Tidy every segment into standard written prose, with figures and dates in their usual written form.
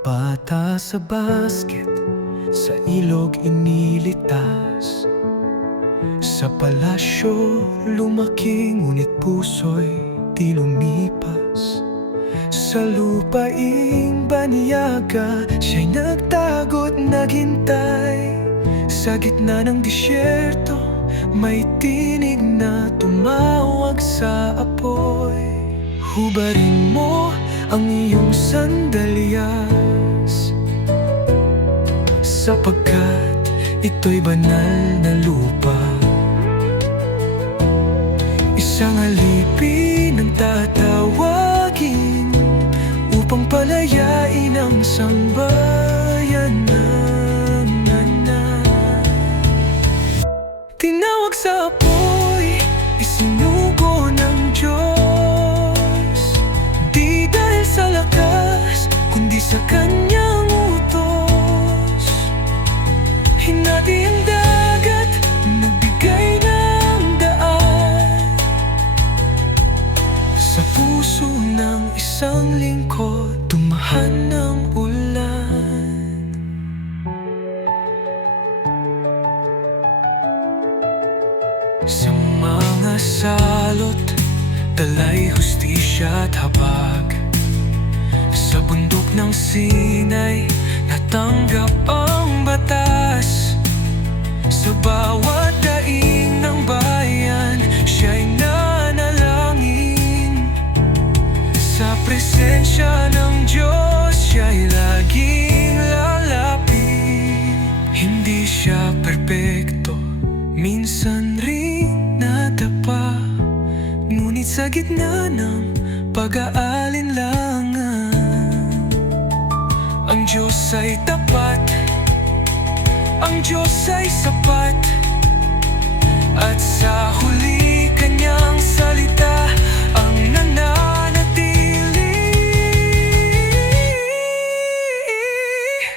bata sa basket, sa ilog inilitas. Sa palasyo lumaki, ngunit puso'y di lumipas. Sa lupaing banyaga, siya'y nagtago't naghintay. Sa gitna ng disyerto, may tinig na tumawag sa apoy. Hubarin mo ang iyong sandalyas, sapagkat ito'y banal na lupa. Isang alipin ang tatawagin upang palayain ang sambayanan. Tinawag sa apoy, isinugo ng Diyos. Di dahil sa lakas, kundi sa Kanyang utos. Hinati ang dagat, nagbigay ng daan sa puso ng isang lingkod, tumahan ng ulan. Sa mga salot, dalay hustisya at habag. Sa bundok ng Sinai, natanggap ang batas. Sa bawat daing ng bayan, siya'y nanalangin. Sa presensya ng Diyos, siya'y laging lalapit. Hindi siya perpekto, minsan rin nadapa, ngunit sa gitna ng pag-aalinlangan, ang Diyos ay tapat, ang Diyos ay sapat. At sa huli, Kanyang salita ang nananatili.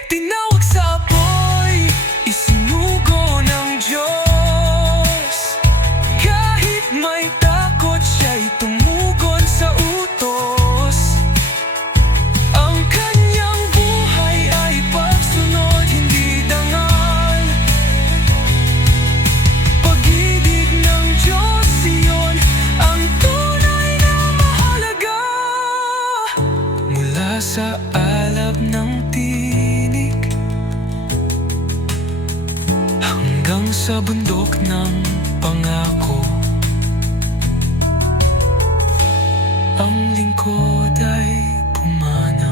Tinawag sa apoy, isinugo ng Diyos. Kahit may takot, siya'y tumugon sa utos. Ang Kanyang buhay ay pagsunod, hindi dangal. Pag-ibig ng Diyos, iyon ang tunay na mahalaga. Mula sa alab ng tinig hanggang sa bundok ng pangako, ang lingkod ay pumana.